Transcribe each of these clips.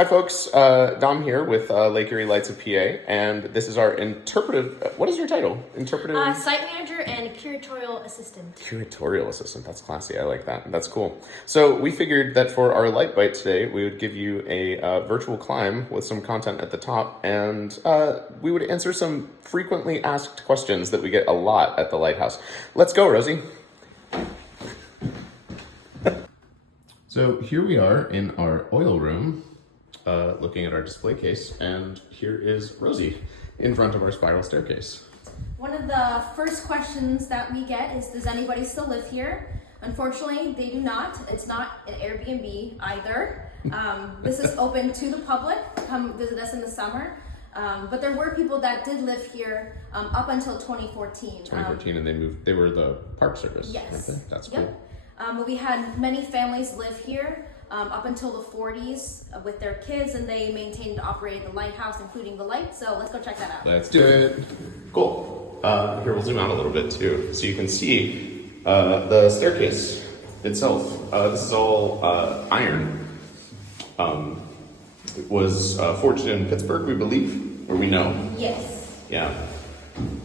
Hi folks, Dom here with Lake Erie Lights of PA, and this is our interpretive, what is your title? Interpretive? Site manager and curatorial assistant. Curatorial assistant, that's classy, I like that, that's cool. So we figured that for our light bite today, we would give you a virtual climb with some content at the top, and we would answer some frequently asked questions that we get a lot at the lighthouse. Let's go, Rosie. So here we are in our oil room, looking at our display case, and here is Rosie in front of our spiral staircase. One of the first questions that we get is, does anybody still live here? Unfortunately, they do not. It's not an Airbnb either. This is open to the public. Come visit us in the summer. But there were people that did live here up until 2014. 2014, and they moved. They were the Park Service. Yes. Weren't they? That's cool. But we had many families live here up until the 40s with their kids, and they maintained and operated the lighthouse, including the light. So let's go check that out. Let's do it. Cool. Here, we'll zoom out a little bit too, so you can see the staircase itself. This is all iron. It was forged in Pittsburgh, we believe, or we know. Yes. Yeah.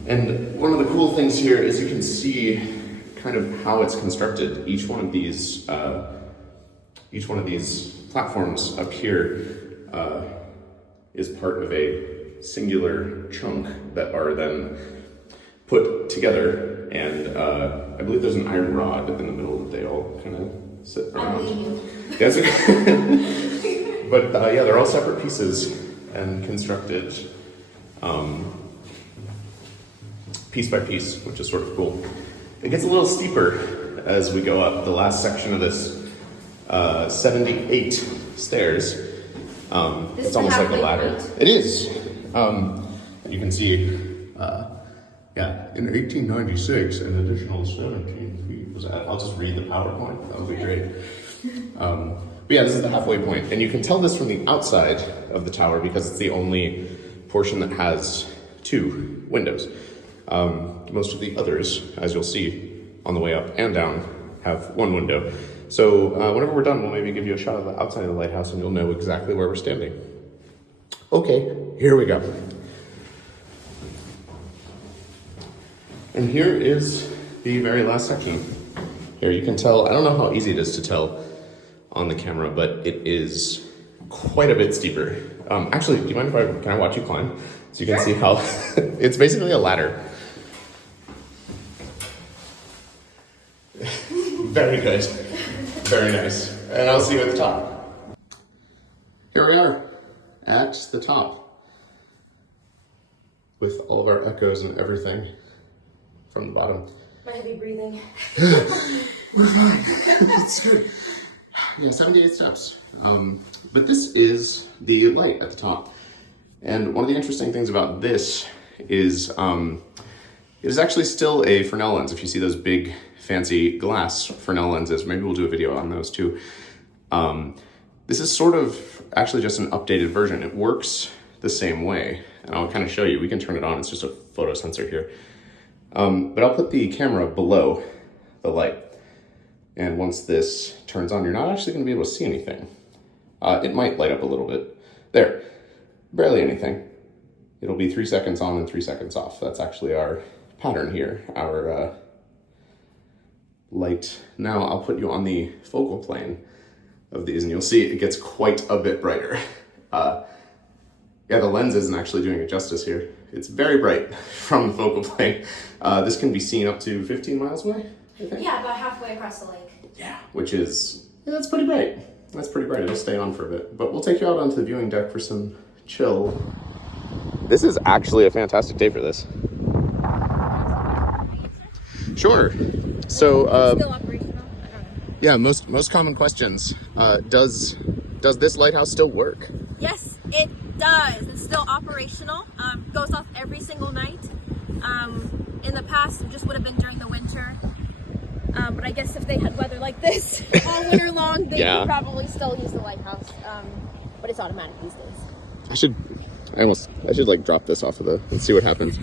And one of the cool things here is you can see kind of how it's constructed. Each one of these platforms up here is part of a singular chunk that are then put together, and I believe there's an iron rod in the middle that they all kind of sit around. Yes. But yeah, they're all separate pieces and constructed piece by piece, which is sort of cool. It gets a little steeper as we go up. The last section of this 78 stairs. It's almost like a ladder. Point. It is. You can see, yeah, in 1896, an additional 17 feet was added. I'll just read the PowerPoint. That would be great. But yeah, this is the halfway point, and you can tell this from the outside of the tower because it's the only portion that has two windows. Most of the others, as you'll see on the way up and down, have one window. So whenever we're done, we'll maybe give you a shot of the outside of the lighthouse and you'll know exactly where we're standing. Okay, here we go. And here is the very last section. Here you can tell, I don't know how easy it is to tell on the camera, but it is quite a bit steeper. Actually, do you mind if can I watch you climb? So you can see how, it's basically a ladder. Very good. Very nice. And I'll see you at the top. Here we are at the top with all of our echoes and everything from the bottom. My heavy breathing. We're fine. It's good. Yeah, 78 steps. But this is the light at the top. And one of the interesting things about this is it is actually still a Fresnel lens. If you see those big fancy glass Fresnel lenses, maybe we'll do a video on those too. This is sort of actually just an updated version. It works the same way, and I'll kind of show you. We can turn it on, it's just a photo sensor here. But I'll put the camera below the light, and once this turns on, you're not actually gonna be able to see anything. It might light up a little bit. There, barely anything. It'll be 3 seconds on and 3 seconds off. That's actually our pattern here, our light. Now I'll put you on the focal plane of these and you'll see it gets quite a bit brighter. Yeah, the lens isn't actually doing it justice here. It's very bright from the focal plane. This can be seen up to 15 miles away, I think. Yeah, about halfway across the lake. Yeah, which is, yeah, that's pretty bright. That's pretty bright. It'll stay on for a bit. But we'll take you out onto the viewing deck for some chill. This is actually a fantastic day for this. Sure. So, Still operational? I don't know. yeah, most common questions. Does this lighthouse still work? Yes, it does. It's still operational. Goes off every single night. In the past, it just would have been during the winter. But I guess if they had weather like this all winter long, they could probably still use the lighthouse. But it's automatic these days. I should like drop this off of let's see what happens.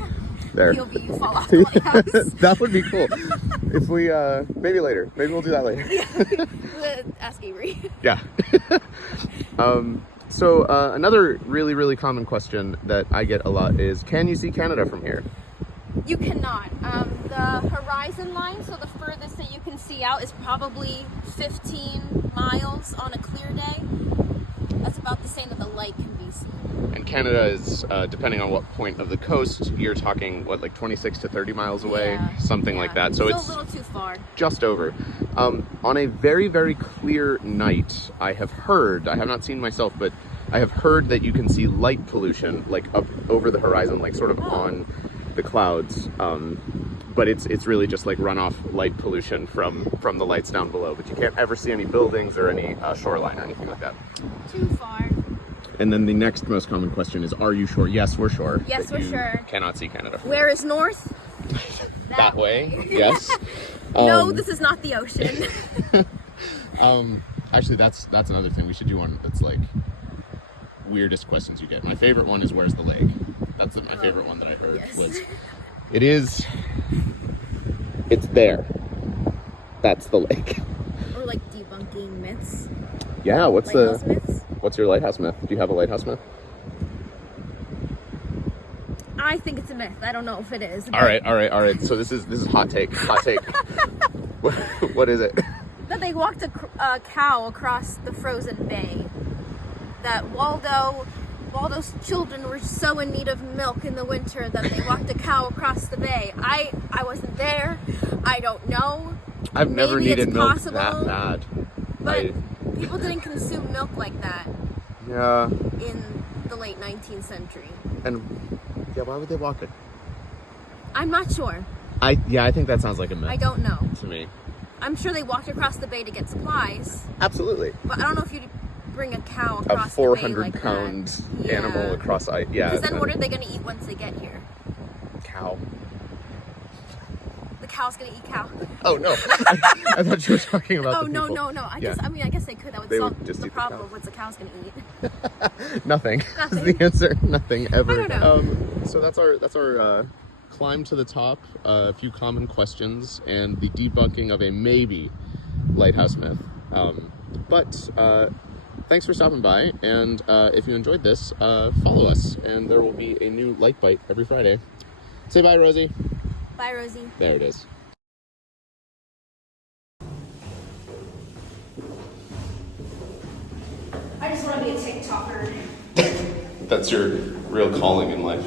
There. POV, you fall off the lighthouse. That would be cool. If we, maybe later. Maybe we'll do that later. Ask Erie. Yeah. So another really, really common question that I get a lot is, can you see Canada from here? You cannot. The horizon line, so the furthest that you can see out, is probably 15 miles on a clear day. That's about the same that the light can be seen. And Canada is, depending on what point of the coast, you're talking, what, like 26 to 30 miles away? Yeah, Something like that. So still it's a little too far. just over. On a very, very clear night, I have heard, I have not seen myself, but I have heard that you can see light pollution, like up over the horizon, like sort of on the clouds. But it's really just like runoff light pollution from the lights down below. But you can't ever see any buildings or any shoreline or anything like that. Too far. And then the next most common question is, are you sure? Yes, we're sure. Yes, that we're you sure. Cannot see Canada from Where is north? that way. Yes. No, this is not the ocean. Actually, that's another thing. We should do one that's like weirdest questions you get. My favorite one is, where's the lake? That's my favorite one that I heard. Yes. It's there. That's the lake. Or like debunking myths. Yeah, Lighthouse myths. What's your lighthouse myth? Do you have a lighthouse myth? I think it's a myth. I don't know if it is. All right. So this is hot take. What is it? That they walked a cow across the frozen bay. That Waldo's children were so in need of milk in the winter that they walked a cow across the bay. I wasn't there. I don't know. I've never Maybe needed it's milk possible, that bad. But people didn't consume milk like that Yeah. in the late 19th century. And yeah, why would they walk it? I'm not sure. I think that sounds like a myth. I don't know. To me. I'm sure they walked across the bay to get supplies, Absolutely. but I don't know if you'd bring a cow A across the bay 400-pound like that. animal across ice. Yeah. Because then what are they going to eat once they get here? Cow. The cow's going to eat cow. Oh no! I thought you were talking about. Oh the no. people. I Yeah. guess they could. That would They solve would just the eat the problem cow. of what the cow's going to eat. Nothing. Is Nothing. the answer. Nothing ever. I don't know. So that's our climb to the top. A few common questions and the debunking of a maybe lighthouse myth. But thanks for stopping by. And if you enjoyed this, follow us, and there will be a new light bite every Friday. Say bye, Rosie. Bye, Rosie. There it is. I just want to be a TikToker. That's your real calling in life.